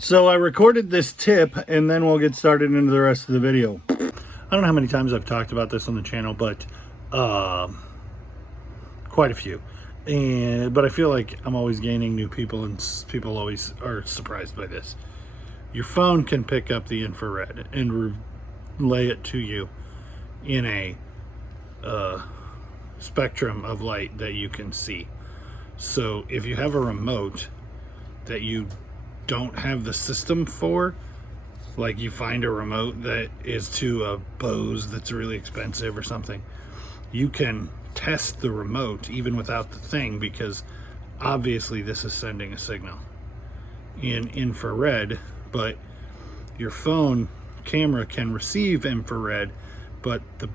So I recorded this tip and then we'll get started into the rest of the video. I don't know how many times I've talked about this on the channel, but quite a few. But I feel like I'm always gaining new people and people always are surprised by this. Your phone can pick up the infrared and relay it to you in a spectrum of light that you can see. So if you have a remote that you don't have the system for, like you find a remote that is to a Bose that's really expensive or something, you can test the remote even without the thing, because obviously this is sending a signal in infrared, but your phone camera can receive infrared, but the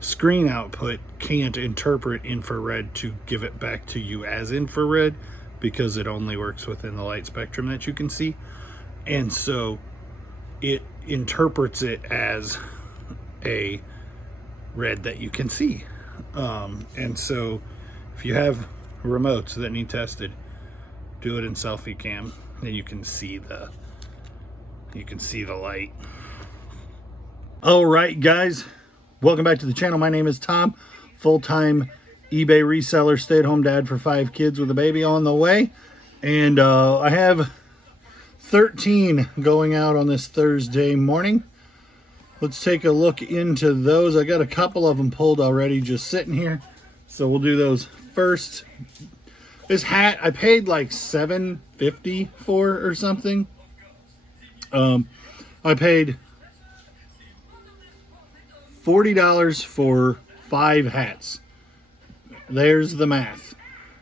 screen output can't interpret infrared to give it back to you as infrared, because it only works within the light spectrum that you can see. And so it interprets it as a red that you can see. And so if you have remotes that need tested, do it in selfie cam, and you can see the light. All right, guys, welcome back to the channel. My name is Tom, full-time eBay reseller, stay-at-home dad for 5 kids with a baby on the way. And I have 13 going out on this Thursday morning. Let's take a look into those. I got a couple of them pulled already just sitting here, so we'll do those first. This hat I paid like $7.50 for or something. I paid $40 for 5 hats. There's the math.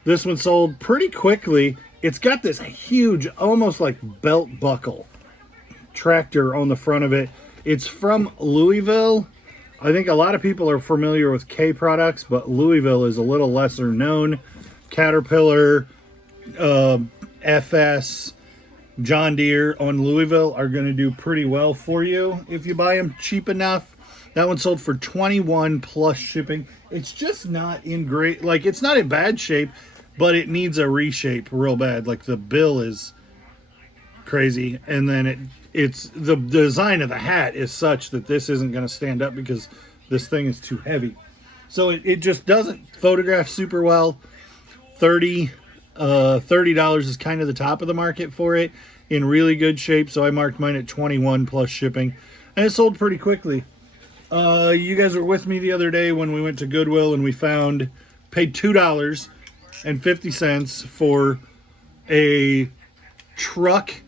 This one sold pretty quickly. It's got this huge, almost like belt buckle tractor on the front of it. It's from Louisville. I think a lot of people are familiar with K products, but Louisville is a little lesser known. Caterpillar, FS, John Deere on Louisville are going to do pretty well for you if you buy them cheap enough. That one sold for $21 plus shipping. It's just not in great, like, it's not in bad shape, but it needs a reshape real bad. Like, the bill is crazy, and then it's the design of the hat is such that this isn't going to stand up because this thing is too heavy. So it just doesn't photograph super well. $30 is kind of the top of the market for it, in really good shape. So I marked mine at $21 plus shipping, and it sold pretty quickly. You guys were with me the other day when we went to Goodwill and we paid $2.50 for a truck,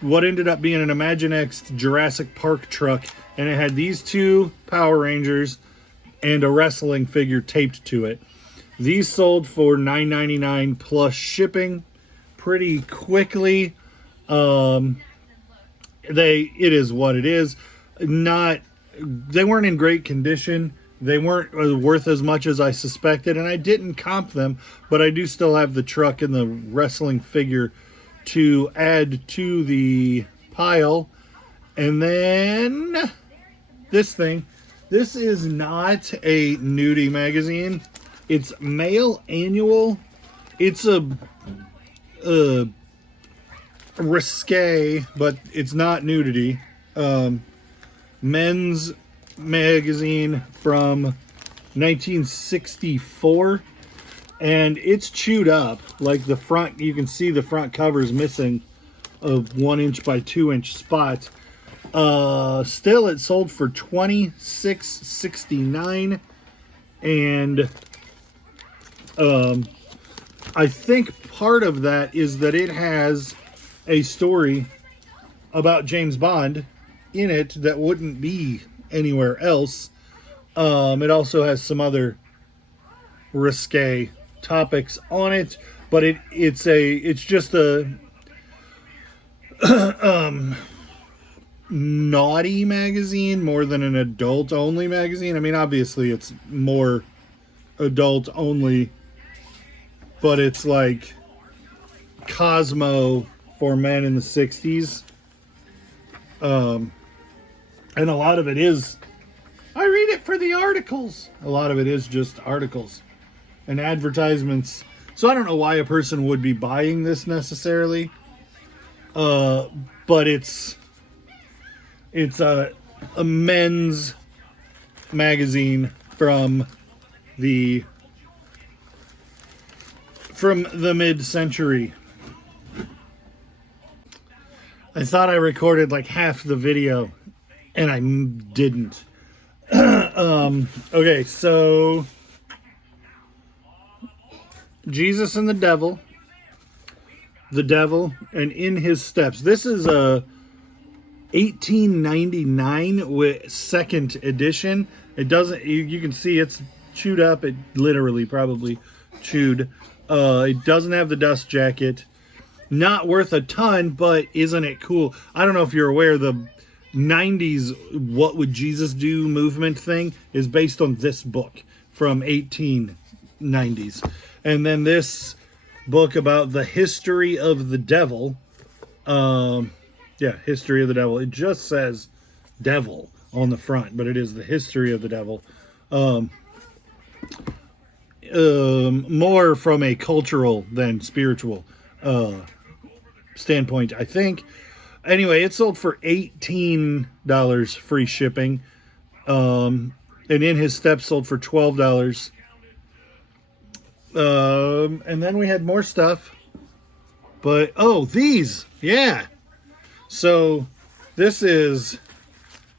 what ended up being an Imaginext Jurassic Park truck, and it had these 2 Power Rangers and a wrestling figure taped to it. These sold for $9.99 plus shipping pretty quickly. It is what it is. They weren't in great condition. They weren't worth as much as I suspected, and I didn't comp them, but I do still have the truck and the wrestling figure to add to the pile. And then this thing. This is not a nudie magazine. It's Male Annual. It's a risque, but it's not nudity. Men's magazine from 1964, and it's chewed up. Like, the front, you can see the front cover is missing a 1 inch by 2 inch spot. Still, it sold for $26.69, and I think part of that is that it has a story about James Bond in it that wouldn't be anywhere else. It also has some other risque topics on it, but it's just a naughty magazine more than an adult only magazine. I mean, obviously it's more adult only, but it's like Cosmo for men in the 60s. And a lot of it is, I read it for the articles. A lot of it is just articles and advertisements. So I don't know why a person would be buying this necessarily. But it's a men's magazine from the mid-century. I thought I recorded like half the video, and I didn't. Okay, so Jesus and the devil, and in his steps. This is a 1899 with second edition. It doesn't. You can see it's chewed up. It literally probably chewed. It doesn't have the dust jacket. Not worth a ton, but isn't it cool? I don't know if you're aware, the 90s What Would Jesus Do movement thing is based on this book from 1890s. And then this book about the history of the devil. History of the devil. It just says devil on the front, but it is the history of the devil. More from a cultural than spiritual standpoint, I think. Anyway, it sold for $18 free shipping. And in his steps sold for $12. And then we had more stuff. But, these. Yeah. So, this is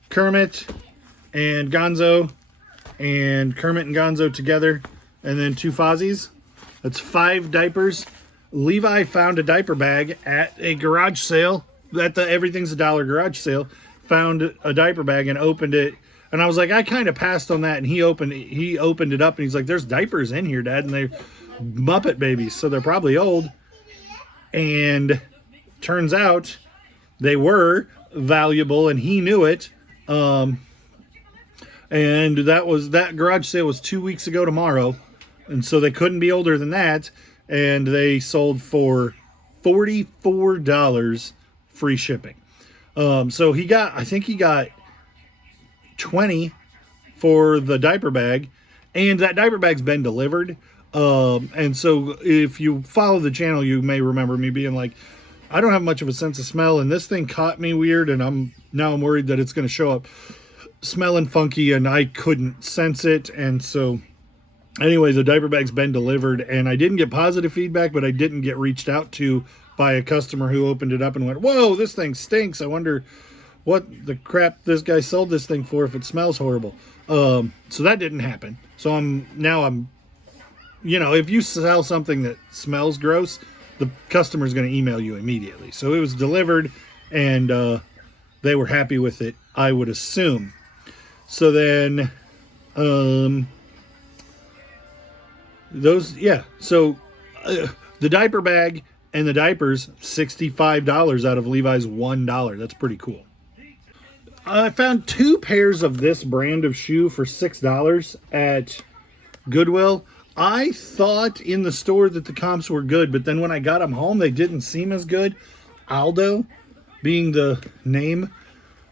Kermit and Gonzo. And Kermit and Gonzo together. And then 2 Fozzies. That's 5 diapers. Levi found a diaper bag at a garage sale. At the Everything's a Dollar garage sale. Found a diaper bag and opened it. And I was like, I kind of passed on that. And he opened it up and he's like, there's diapers in here, Dad. And they're Muppet babies. So they're probably old. And turns out they were valuable and he knew it. And that garage sale was 2 weeks ago tomorrow. And so they couldn't be older than that. And they sold for $44 free shipping. So I think he got 20 for the diaper bag. And that diaper bag's been delivered. And so if you follow the channel, you may remember me being like, I don't have much of a sense of smell. And this thing caught me weird. And I'm worried that it's going to show up smelling funky. And I couldn't sense it. And so anyway, the diaper bag's been delivered, and I didn't get positive feedback, but I didn't get reached out to by a customer who opened it up and went, whoa, this thing stinks. I wonder what the crap this guy sold this thing for if it smells horrible. So that didn't happen. So I'm if you sell something that smells gross, the customer's going to email you immediately. So it was delivered, and they were happy with it, I would assume. So then, So the diaper bag and the diapers, $65 out of Levi's $1. That's pretty cool. I found 2 pairs of this brand of shoe for $6 at Goodwill. I thought in the store that the comps were good, but then when I got them home, they didn't seem as good. Aldo being the name,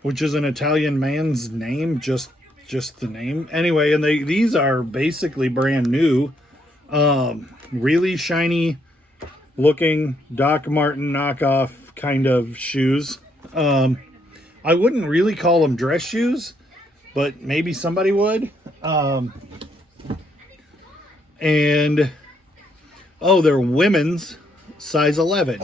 which is an Italian man's name, just the name. Anyway, and these are basically brand new. Really shiny looking Doc Marten knockoff kind of shoes. I wouldn't really call them dress shoes, but maybe somebody would. They're women's size 11.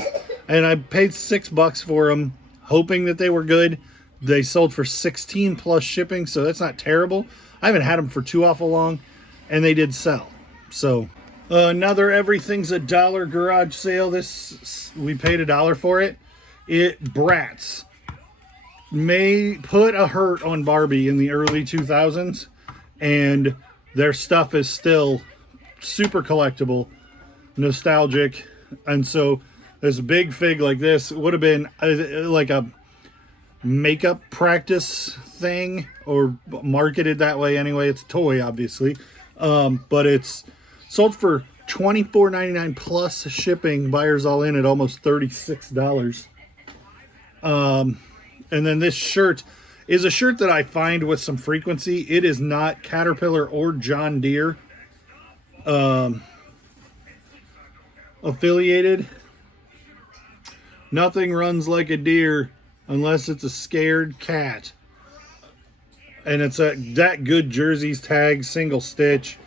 And I paid $6 for them, hoping that they were good. They sold for 16 plus shipping, so that's not terrible. I haven't had them for too awful long, and they did sell. So another Everything's a Dollar garage sale. We paid $1 for it. Bratz may put a hurt on Barbie in the early 2000s, and their stuff is still super collectible, nostalgic, and so this big fig like this would have been like a makeup practice thing, or marketed that way anyway. It's a toy, obviously, but it's sold for $24.99 plus shipping, buyers all in at almost $36. And then this shirt is a shirt that I find with some frequency. It is not Caterpillar or John Deere affiliated, Nothing runs like a deer unless it's a scared cat. And it's that good Jersey's tag, single stitch.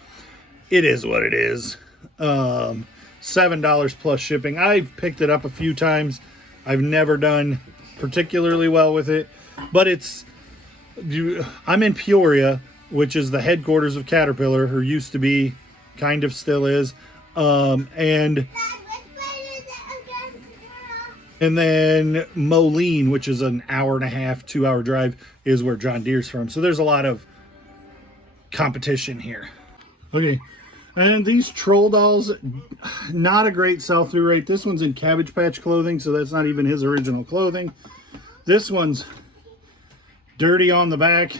It is what it is. $7 plus shipping. I've picked it up a few times. I've never done particularly well with it, but I'm in Peoria, which is the headquarters of Caterpillar, who used to be, kind of still is, and then Moline, which is an hour and a half, 2-hour drive, is where John Deere's from. So there's a lot of competition here. Okay, and these Troll Dolls, not a great sell-through rate. This one's in Cabbage Patch clothing, so that's not even his original clothing. This one's dirty on the back,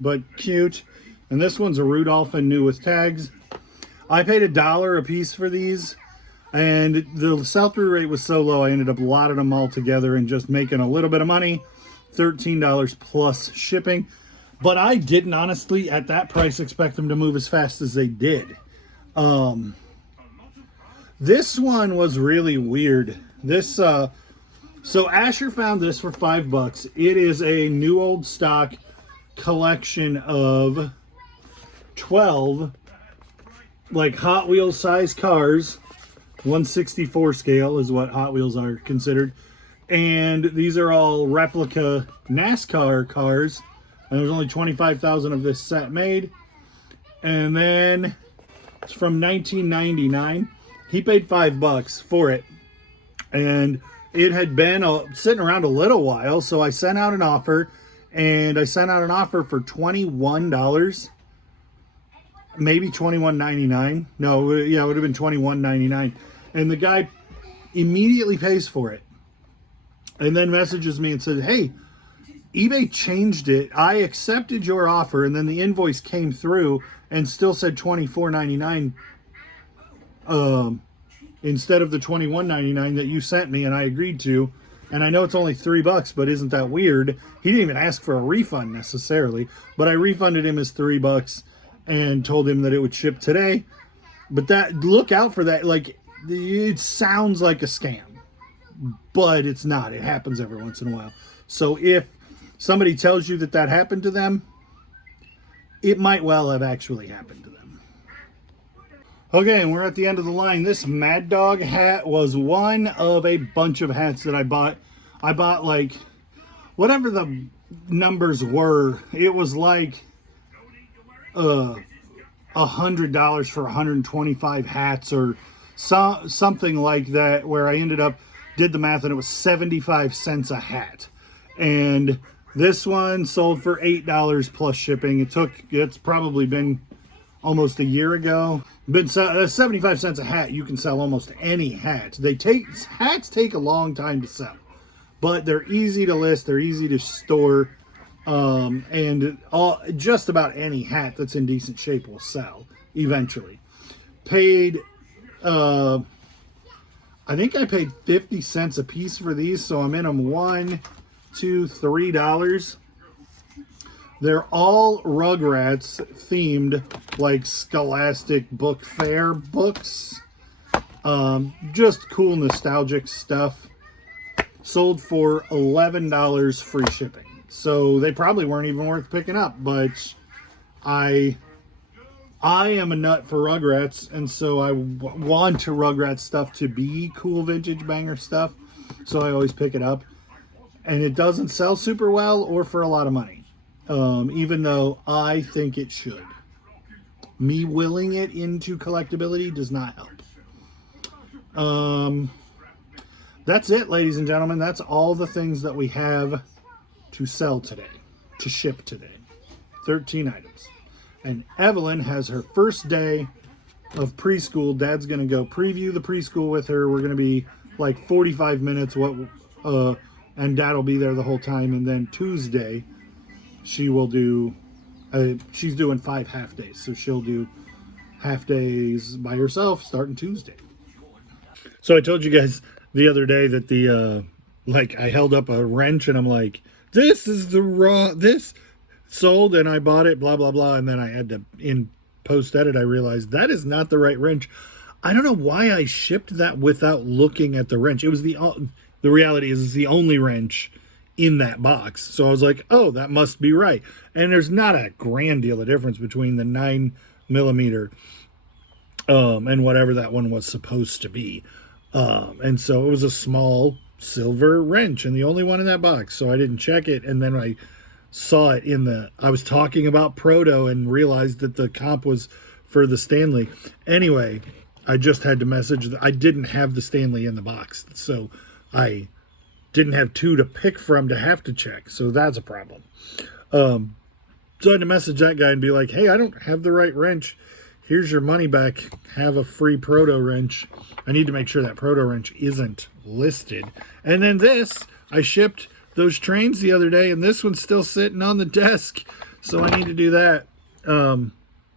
but cute. And this one's a Rudolph and new with tags. I paid $1 a piece for these, and the sell-through rate was so low, I ended up lotting them all together and just making a little bit of money, $13 plus shipping. But I didn't honestly, at that price, expect them to move as fast as they did. This one was really weird. So Asher found this for $5. It is a new old stock collection of 12 like Hot Wheels size cars. 1/64 scale is what Hot Wheels are considered. And these are all replica NASCAR cars. And there's only 25,000 of this set made. And then it's from 1999. He paid $5 for it. And it had been sitting around a little while. So I sent out an offer. And I sent out an offer for $21. Maybe $21.99. No, yeah, it would have been $21.99. And the guy immediately pays for it. And then messages me and said, hey, eBay changed it. I accepted your offer. And then the invoice came through and still said $24.99 instead of the $21.99 that you sent me and I agreed to. And I know it's only $3, but isn't that weird? He didn't even ask for a refund necessarily, but I refunded him his $3 and told him that it would ship today. But look out for that. Like, it sounds like a scam, but it's not. It happens every once in a while. So if somebody tells you that happened to them, it might well have actually happened to them. Okay, and we're at the end of the line. This Mad Dog hat was one of a bunch of hats that I bought. I bought like, whatever the numbers were, it was like $100 for 125 hats or something like that, where I did the math and it was 75 cents a hat. And this one sold for $8 plus shipping. It's probably been almost a year ago. But 75 cents a hat, you can sell almost any hat. Hats take a long time to sell, but they're easy to list, they're easy to store, and just about any hat that's in decent shape will sell eventually. I think I paid 50 cents a piece for these, so I'm in them $1, $2, $3. They're all Rugrats themed, like Scholastic Book Fair books. Just cool nostalgic stuff. Sold for $11 free shipping. So they probably weren't even worth picking up, but I am a nut for Rugrats, and so I want Rugrats stuff to be cool vintage banger stuff. So I always pick it up. And it doesn't sell super well or for a lot of money. Even though I think it should. Me willing it into collectability does not help. That's it, ladies and gentlemen. That's all the things that we have to sell today, to ship today. 13 items. And Evelyn has her first day of preschool. Dad's going to go preview the preschool with her. We're going to be like 45 minutes, and Dad will be there the whole time. And then Tuesday, she will do, she's doing 5 half days. So she'll do half days by herself starting Tuesday. So I told you guys the other day that I held up a wrench and I'm like, this sold and I bought it, blah, blah, blah. And then I had to, in post edit, I realized that is not the right wrench. I don't know why I shipped that without looking at the wrench. It was the reality is it's the only wrench in that box. So I was like, oh, that must be right. And there's not a grand deal of difference between the 9mm and whatever that one was supposed to be. And so it was a small silver wrench and the only one in that box. So I didn't check it. And then I saw it I was talking about Proto and realized that the comp was for the Stanley. Anyway, I just had to message I didn't have the Stanley in the box. So I didn't have two to pick from to have to check. So that's a problem. So I had to message that guy and be like, hey, I don't have the right wrench. Here's your money back. Have a free Proto wrench. I need to make sure that Proto wrench isn't listed. And then I shipped those trains the other day, and this one's still sitting on the desk. So I need to do that.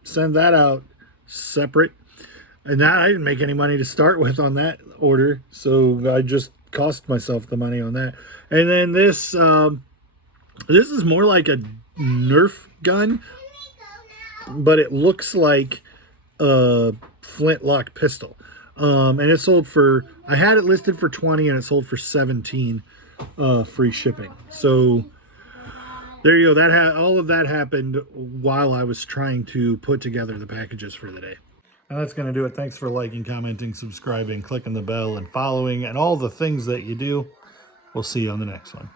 Send that out separate. And that, I didn't make any money to start with on that order. So I just cost myself the money on that. And then this is more like a Nerf gun, but it looks like a flintlock pistol. And it sold for, I had it listed for 20 and it sold for 17, free shipping. So there you go. All of that happened while I was trying to put together the packages for the day. And that's going to do it. Thanks for liking, commenting, subscribing, clicking the bell, and following, and all the things that you do. We'll see you on the next one.